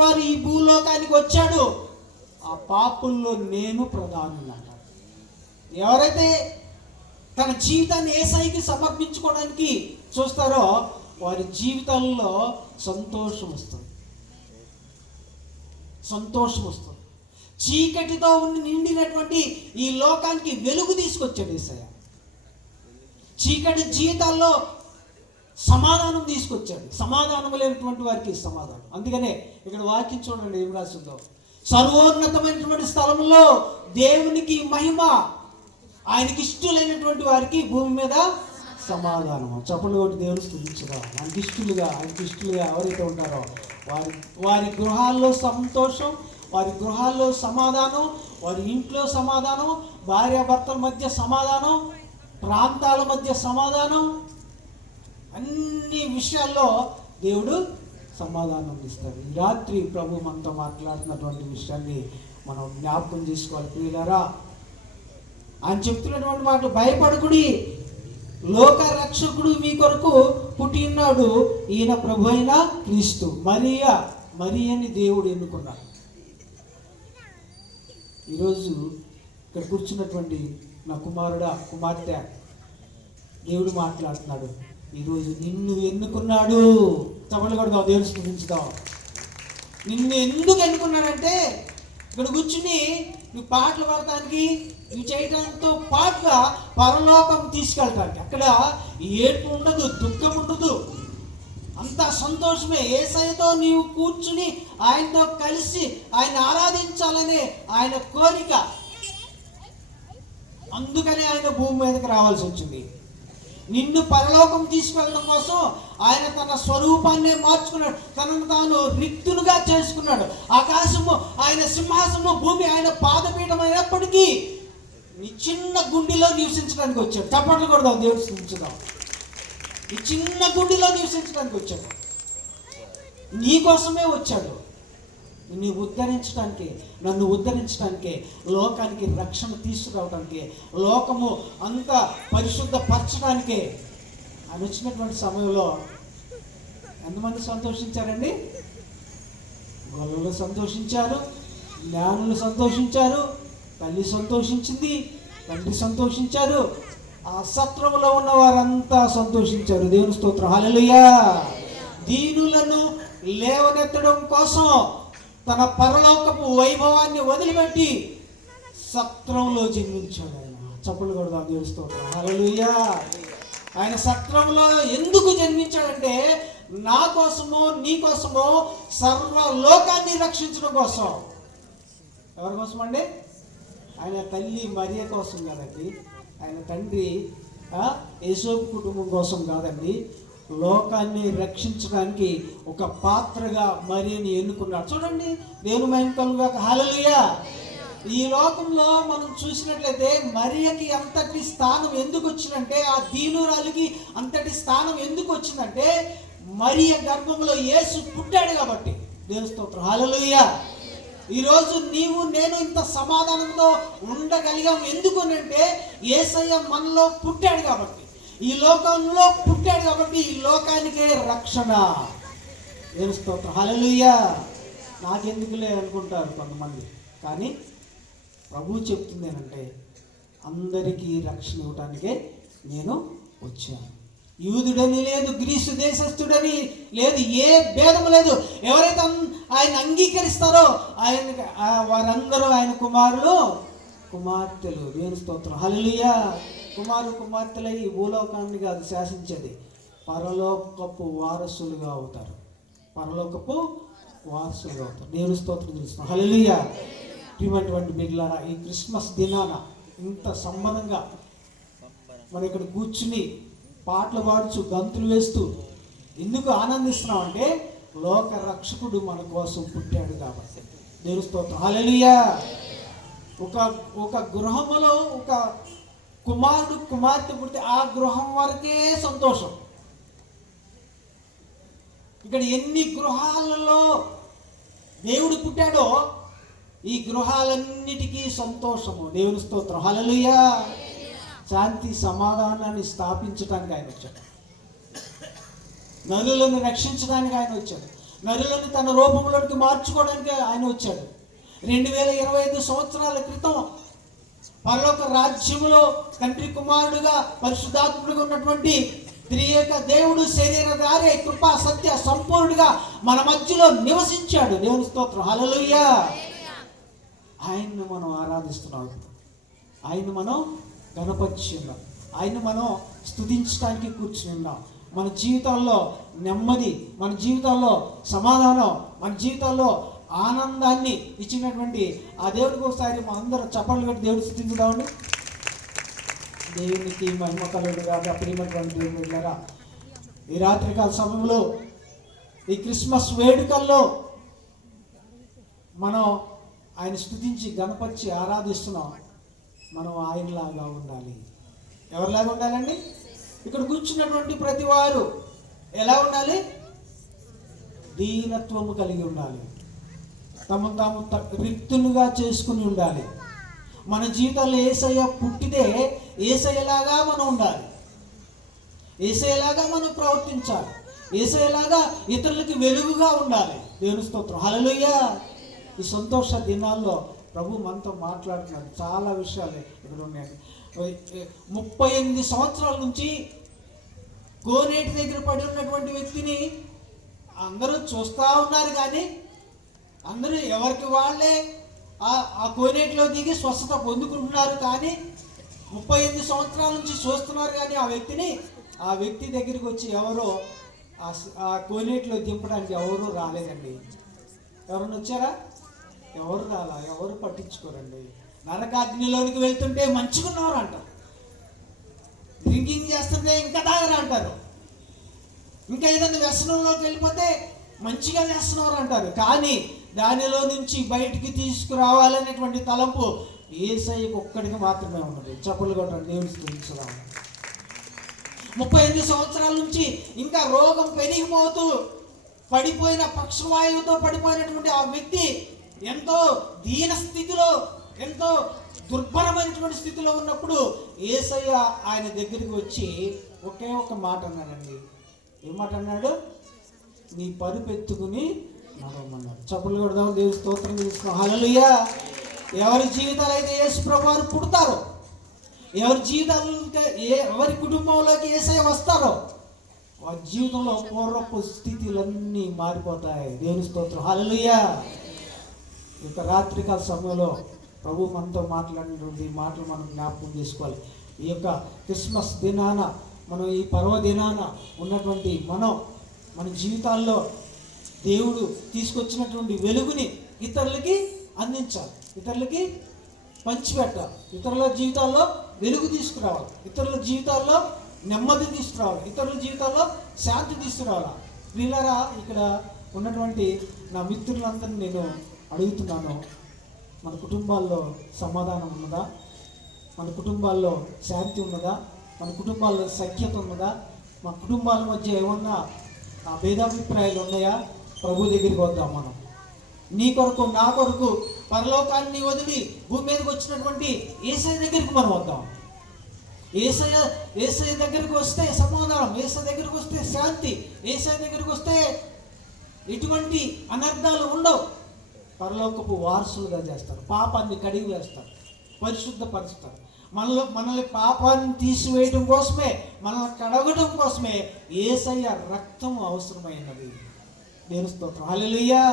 వారు ఈ భూలోకానికి వచ్చాడు, ఆ పాపుల్లో నేను ప్రధానులు అన్నాడు. ఎవరైతే తన జీవితాన్ని యేసయ్యకి సమర్పించుకోవడానికి చూస్తారో వారి జీవితాల్లో సంతోషం వస్తుంది, సంతోషం వస్తుంది. చీకటితో నిండినటువంటి ఈ లోకానికి వెలుగు తీసుకొచ్చాడు యేసయ్య. చీకటి జీవితాల్లో సమాధానం తీసుకొచ్చాడు. సమాధానం లేనటువంటి వారికి సమాధానం. అందుకనే ఇక్కడ వాక్యం చూడండి ఏం రాసిందో, సర్వోన్నతమైనటువంటి స్థలంలో దేవునికి మహిమ, ఆయనకి ఇష్టలైనటువంటి వారికి భూమి మీద సమాధానం. చప్పట్లు కొట్టి దేవుని స్తుతించగా, ఆయనకి ఇష్టలుగా ఎవరైతే ఉంటారో వారి గృహాల్లో సంతోషం, వారి గృహాల్లో సమాధానం, వారి ఇంట్లో సమాధానం, భార్యాభర్తల మధ్య సమాధానం, ప్రాంతాల మధ్య సమాధానం, అన్ని విషయాల్లో దేవుడు సమాధానం ఇస్తాడు. ఈ రాత్రి ప్రభు మనతో మాట్లాడుతున్నటువంటి విషయాన్ని మనం జ్ఞాపకం చేసుకోవాలి ప్రియులారా. ఆయన చెప్తున్నటువంటి మాట, భయపడకుడి, లోక రక్షకుడు మీ కొరకు పుట్టి ఉన్నాడు, ఈయన ప్రభు అయిన క్రీస్తు. మరియని దేవుడు ఎన్నుకున్నాడు. ఈరోజు ఇక్కడ కూర్చున్నటువంటి నా కుమారుడా, కుమార్తె, దేవుడు మాట్లాడుతున్నాడు. ఈరోజు నిన్ను ఎన్నుకున్నాడు. చప్పట్లు కొడదాం, దేవుని స్తుతించుదాం. నిన్ను ఎందుకు ఎన్నుకున్నాడంటే ఇక్కడ కూర్చుని నువ్వు పాటలు పాడటానికి, నువ్వు చేయడంతో పాటుగా పరలోకం తీసుకెళ్ళటానికి. అక్కడ ఏడుపు ఉండదు, దుఃఖం ఉండదు, అంత సంతోషమే. యేసయ్యతో నీవు కూర్చుని ఆయనతో కలిసి ఆయన ఆరాధించాలనే ఆయన కోరిక. అందుకనే ఆయన భూమి మీదకి రావాల్సి వచ్చింది. నిన్ను పరలోకం తీసుకెళ్ళడం కోసం ఆయన తన స్వరూపాన్ని మార్చుకున్నాడు, తనను తాను రిక్తునుగా చేసుకున్నాడు. ఆకాశము ఆయన సింహాసనము, భూమి ఆయన పాదపీఠం అయినప్పటికీ నీ చిన్న గుండెలో నివసించడానికి వచ్చాడు. చప్పట్లు కొడదాం, దేవుడు స్తుతించుదాం. ఈ చిన్న గుండెలో నివసించడానికి వచ్చాడు. నీ కోసమే వచ్చాడు, నిన్ను ఉద్ధరించడానికి, నన్ను ఉద్ధరించడానికి, లోకానికి రక్షణ తీసుకురావడానికి, లోకము అంతా పరిశుద్ధపరచడానికే ఆయన వచ్చినటువంటి సమయంలో ఎంతమంది సంతోషించారండి? గొల్లలు సంతోషించారు, జ్ఞానులు సంతోషించారు, తల్లి సంతోషించింది, తండ్రి సంతోషించారు, ఆ సత్రంలో ఉన్న వారంతా సంతోషించారు. దేవుని స్తోత్రం, హల్లెలూయా. దీనులను లేవనెత్తడం కోసం తన పరలోకపు వైభవాన్ని వదిలిపెట్టి సత్రంలో జన్మించాడు ఆయన. చప్పట్లు కొడదాం, దేవుని స్తోత్రం, హల్లెలూయా. ఆయన సత్రంలో ఎందుకు జన్మించాడంటే నా కోసమో నీ కోసమో, సర్వలోకాన్ని రక్షించడం కోసం. ఎవరి కోసం అండి? ఆయన తల్లి మరియ కోసం కాదండి, ఆయన తండ్రి యేసోపు కుటుంబం కోసం కాదండి, లోకాన్ని రక్షించడానికి ఒక పాత్రగా మరియని ఎన్నుకున్నాడు. చూడండి, దేవుని మహిమ కలుగుగాక, హల్లెలూయా. ఈ లోకంలో మనం చూసినట్లయితే మరియకి అంతటి స్థానం ఎందుకు వచ్చిందంటే, ఆ దీనురాలికి అంతటి స్థానం ఎందుకు వచ్చిందంటే మరియ గర్భంలో యేసు పుట్టాడు కాబట్టి. దేవుని స్తోత్రం, హల్లెలూయా. ఈరోజు నీవు నేను ఇంత సమాధానంతో ఉండగలిగాం ఎందుకునంటే యేసయ్య మనలో పుట్టాడు కాబట్టి, ఈ లోకంలో పుట్టాడు కాబట్టి, ఈ లోకానికే రక్షణ. దేవుని స్తోత్రం, హల్లెలూయా. నాకెందుకులే అనుకుంటారు కొంతమంది, కానీ ప్రభు చెప్తుంది ఏంటంటే అందరికీ రక్షణ ఇవ్వటానికే నేను వచ్చాను. యూదుడని లేదు, గ్రీసు దేశస్థుడని లేదు, ఏ భేదం లేదు. ఎవరైతే ఆయన అంగీకరిస్తారో వారందరూ ఆయన కుమారులు, కుమార్తెలు. దేవుని స్తోత్రం, హల్లెలూయా. కుమార్తెలై ఈ భూలోకాన్ని కాదు శాసించేది, పరలోకపు వారసులుగా అవుతారు. పరలోకపు వారసులుగా అవుతారు. దేవుని స్తోత్రం తెలుస్తాం, హల్లెలూయా. ప్రియమైనటువంటి బిడ్డలారా, ఈ క్రిస్మస్ దినాన ఇంత సంబరంగా మనం ఇక్కడ కూర్చుని పాటలు పాడుచు, గంతులు వేస్తూ ఎందుకు ఆనందిస్తున్నాం అంటే లోక రక్షకుడు మన కోసం పుట్టాడు కాబట్టి. దేవుని స్తోత్రం, హల్లెలూయా. ఒక గృహములో ఒక కుమారుడు కుమార్తె పుడితే ఆ గృహం వరకే సంతోషం. ఇక్కడ ఎన్ని గృహాలలో దేవుడు పుట్టాడో ఈ గృహాలన్నిటికీ సంతోషము. దేవుని స్తోత్రం, హల్లెలూయా. శాంతి సమాధానాన్ని స్థాపించడానికి ఆయన వచ్చాడు, నదులను రక్షించడానికి ఆయన వచ్చాడు, నరులను తన రూపంలోకి మార్చుకోవడానికి ఆయన వచ్చాడు. 2025 సంవత్సరాల క్రితం పరలోక రాజ్యములో తండ్రి కుమారుడుగా పరిశుద్ధాత్ముడుగా ఉన్నటువంటి త్రియేక దేవుడు శరీరధారి కృపా సత్య సంపూర్ణుడిగా మన మధ్యలో నివసించాడు. దేవుని స్తోత్రం, హల్లెలూయా. ఆయన్ని మనం ఆరాధిస్తున్నాం, ఆయన్ని మనం గణపరిచి ఉన్నాం, ఆయన్ని మనం స్తుతించడానికి కూర్చుని ఉన్నాం. మన జీవితాల్లో నెమ్మది, మన జీవితాల్లో సమాధానం, మన జీవితాల్లో ఆనందాన్ని ఇచ్చినటువంటి ఆ దేవుడికి ఒకసారి మా అందరూ చప్పట్లు కట్టి దేవుడు స్తుతించుదామండి. దేవునికి మహిమ కలుగుగా. ప్రియమైనటువంటి దేవుని బిడ్డలారా, ఈ రాత్రికాల సమయంలో ఈ క్రిస్మస్ వేడుకల్లో మనం ఆయన స్తుతించి గణపరిచి ఆరాధిస్తున్నాం. మనం ఆయనలాగా ఉండాలి. ఎవరిలాగా ఉండాలండి? ఇక్కడ కూర్చున్నటువంటి ప్రతి వారు ఎలా ఉండాలి? దీనత్వము కలిగి ఉండాలి. తమ తాము రిక్తులుగా చేసుకుని ఉండాలి. మన జీవితంలో యేసయ్య పుట్టితే యేసయ్యలాగా మనం ఉండాలి, యేసయ్యలాగా మనం ప్రవర్తించాలి, యేసయ్యలాగా ఇతరులకి వెలుగుగా ఉండాలి. దేవుని స్తోత్రం, హల్లెలూయా. ఈ సంతోష దినాల్లో ప్రభు మనతో మాట్లాడుతున్నాడు. చాలా విషయాలు ఇక్కడ ఉన్నాయి. 38 సంవత్సరాల నుంచి కోనేటి దగ్గర పడి ఉన్నటువంటి వ్యక్తిని అందరూ చూస్తూ ఉన్నారు, కానీ అందరూ ఎవరికి వాళ్ళే ఆ కోనేటిలో దిగి స్వస్థత పొందుకుంటున్నారు. కానీ 38 సంవత్సరాల నుంచి చూస్తున్నారు, కానీ ఆ వ్యక్తి దగ్గరికి వచ్చి ఎవరో ఆ కోనేటిలో దింపడానికి ఎవరూ రాలేదండి. ఎవరన్నా వచ్చారా? ఎవరు రాలా, ఎవరు పట్టించుకోరండి. నరకాగ్నిలోనికి వెళ్తుంటే మంచుకున్నారు అంటారు, డ్రింకింగ్ చేస్తుంటే ఇంకా తాగరు అంటారు, ఇంకా ఏదైనా వ్యసనంలోకి వెళ్ళిపోతే మంచిగా చేస్తున్నారు అంటారు. కానీ దానిలో నుంచి బయటికి తీసుకురావాలనేటువంటి తలంపు యేసయ్యకు ఒక్కడికి మాత్రమే ఉన్నది. చప్పలు కొట్టండి, దేవుని స్తుతించుదాం. 38 సంవత్సరాల నుంచి ఇంకా రోగం పెరిగిపోతూ పడిపోయిన పక్షవాయువుతో పడిపోయినటువంటి ఆ వ్యక్తి ఎంతో దీన స్థితిలో, ఎంతో దుర్భరమైనటువంటి స్థితిలో ఉన్నప్పుడు యేసయ్య ఆయన దగ్గరికి వచ్చి ఒకే ఒక మాట అన్నాడండి. ఏం మాట అన్నాడు? నీ పరుపెత్తుకుని నడవమన్నాడు. చప్పట్లు కొడదాం, దేవుని స్తోత్రం చేస్తున్నాం, హల్లెలూయా. ఎవరి జీవితాలు అయితే యేసు ప్రభువారు పుడతారో, ఎవరి జీవితాలకి ఎవరి కుటుంబంలోకి యేసయ్య వస్తారో వారి జీవితంలో పూర్వపు స్థితులన్నీ మారిపోతాయి. దేవుని స్తోత్రం, హల్లెలూయా. ఇక రాత్రికాల సమయంలో ప్రభు మనతో మాట్లాడినటువంటి మాటలు మనం జ్ఞాపకం చేసుకోవాలి. ఈ యొక్క క్రిస్మస్ దినాన, మనం ఈ పర్వదినాన ఉన్నటువంటి మన జీవితాల్లో దేవుడు తీసుకొచ్చినటువంటి వెలుగుని ఇతరులకి అందించాలి, ఇతరులకి పంచిపెట్టాలి, ఇతరుల జీవితాల్లో వెలుగు తీసుకురావాలి, ఇతరుల జీవితాల్లో నెమ్మది తీసుకురావాలి, ఇతరుల జీవితాల్లో శాంతి తీసుకురావాలి. ప్రియులారా, ఇక్కడ ఉన్నటువంటి నా మిత్రులందరినీ నేను అడుగుతున్నాను, మన కుటుంబాల్లో సమాధానం ఉన్నదా? మన కుటుంబాల్లో శాంతి ఉన్నదా? మన కుటుంబాల్లో సఖ్యత ఉన్నదా? మన కుటుంబాల మధ్య ఏమన్నా భేదాభిప్రాయాలు ఉన్నాయా? ప్రభు దగ్గరికి వద్దాం. మనం నీ కొరకు నా కొరకు పరలోకాన్ని వదిలి భూమి మీదకి వచ్చినటువంటి యేసయ్య దగ్గరికి మనం వద్దాం. యేసయ్య దగ్గరికి వస్తే సమాధానం, యేసయ్య దగ్గరికి వస్తే శాంతి, యేసయ్య దగ్గరికి వస్తే ఎటువంటి అనర్థాలు ఉండవు. పరలోకపు వారసులుగా చేస్తారు, పాపాన్ని కడిగి వేస్తారు, పరిశుద్ధపరుస్తారు. మనల్ని పాపాన్ని తీసివేయడం కోసమే, మనల్ని కడగడం కోసమే యేసయ్య రక్తం అవసరమైనది. దేవుని స్తోత్రం, హల్లెలూయా.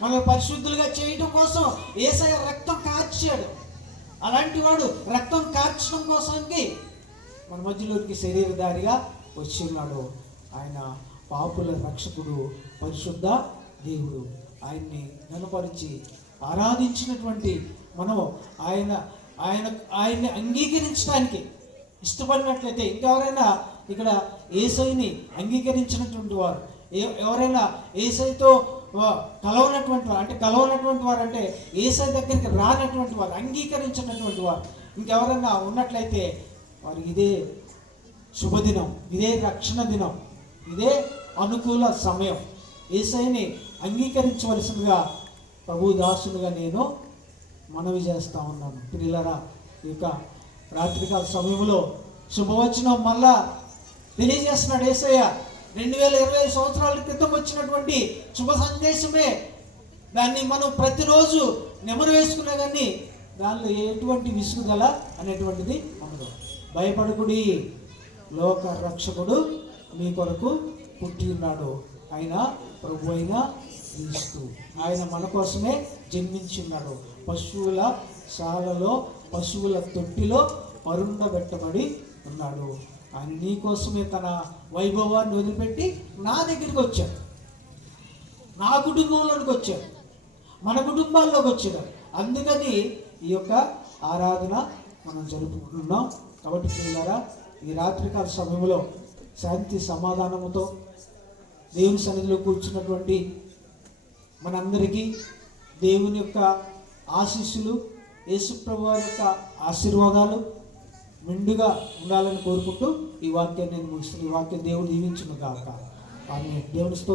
మనల్ని పరిశుద్ధులుగా చేయడం కోసం యేసయ్య రక్తం కార్చాడు. అలాంటి వాడు రక్తం కార్చడం కోసానికి మన మధ్యలోకి శరీరధారిగా వచ్చి ఉన్నాడు. ఆయన పాపుల రక్షకుడు, పరిశుద్ధ దేవుడు. ఆయన్ని గణపరిచి ఆరాధించినటువంటి మనం ఆయన్ని అంగీకరించడానికి ఇష్టపడినట్లయితే, ఇంకెవరైనా ఇక్కడ యేసయ్యని అంగీకరించినటువంటి వారు, ఎవరైనా యేసయ్యతో కలవనటువంటి వారు అంటే యేసయ్య దగ్గరికి రానటువంటి వారు, అంగీకరించినటువంటి వారు ఇంకెవరైనా ఉన్నట్లయితే వారు ఇదే శుభదినం, ఇదే రక్షణ దినం, ఇదే అనుకూల సమయం. యేసయ్యని అంగీకరించవలసిందిగా ప్రభు దాసులుగా నేను మనవి చేస్తా ఉన్నాను. ప్రియులారా, ఈ యొక్క రాత్రికాల సమయంలో శుభవచనం మళ్ళా తెలియజేస్తున్నాడు యేసయ్య. 2025 సంవత్సరాల క్రితం వచ్చినటువంటి శుభ సందేశమే. దాన్ని మనం ప్రతిరోజు నెమరు వేసుకున్నా కానీ దానిలో ఎటువంటి విసుగుదల అనేటువంటిది ఉండదు. భయపడకుడి, లోక రక్షకుడు మీ కొరకు పుట్టి ఉన్నాడు. ఆయన ప్రభు అయిన క్రీస్తు. ఆయన మన కోసమే జన్మించి ఉన్నాడు. పశువుల శాలలో, పశువుల తొట్టిలో పరుండబెట్టబడి ఉన్నాడు. ఆయన నీ కోసమే తన వైభవాన్ని వదిలిపెట్టి నా దగ్గరికి వచ్చాడు, నా కుటుంబంలోనికి వచ్చాడు, మన కుటుంబాల్లోకి వచ్చాడు. అందుకని ఈ యొక్క ఆరాధన మనం జరుపుకుంటున్నాం. కాబట్టి ప్రియులారా, ఈ రాత్రికాల సమయంలో శాంతి సమాధానముతో దేవుని సన్నిధిలో కూర్చున్నటువంటి మనందరికీ దేవుని యొక్క ఆశీస్సులు, యేసుప్రభు వారి యొక్క ఆశీర్వాదాలు మెండుగా ఉండాలని కోరుకుంటూ ఈ వాక్యాన్ని నేను ముగిస్తున్నాను. ఈ వాక్యం దేవుడు దీవించును గాక. ఆమేన్. దేవుని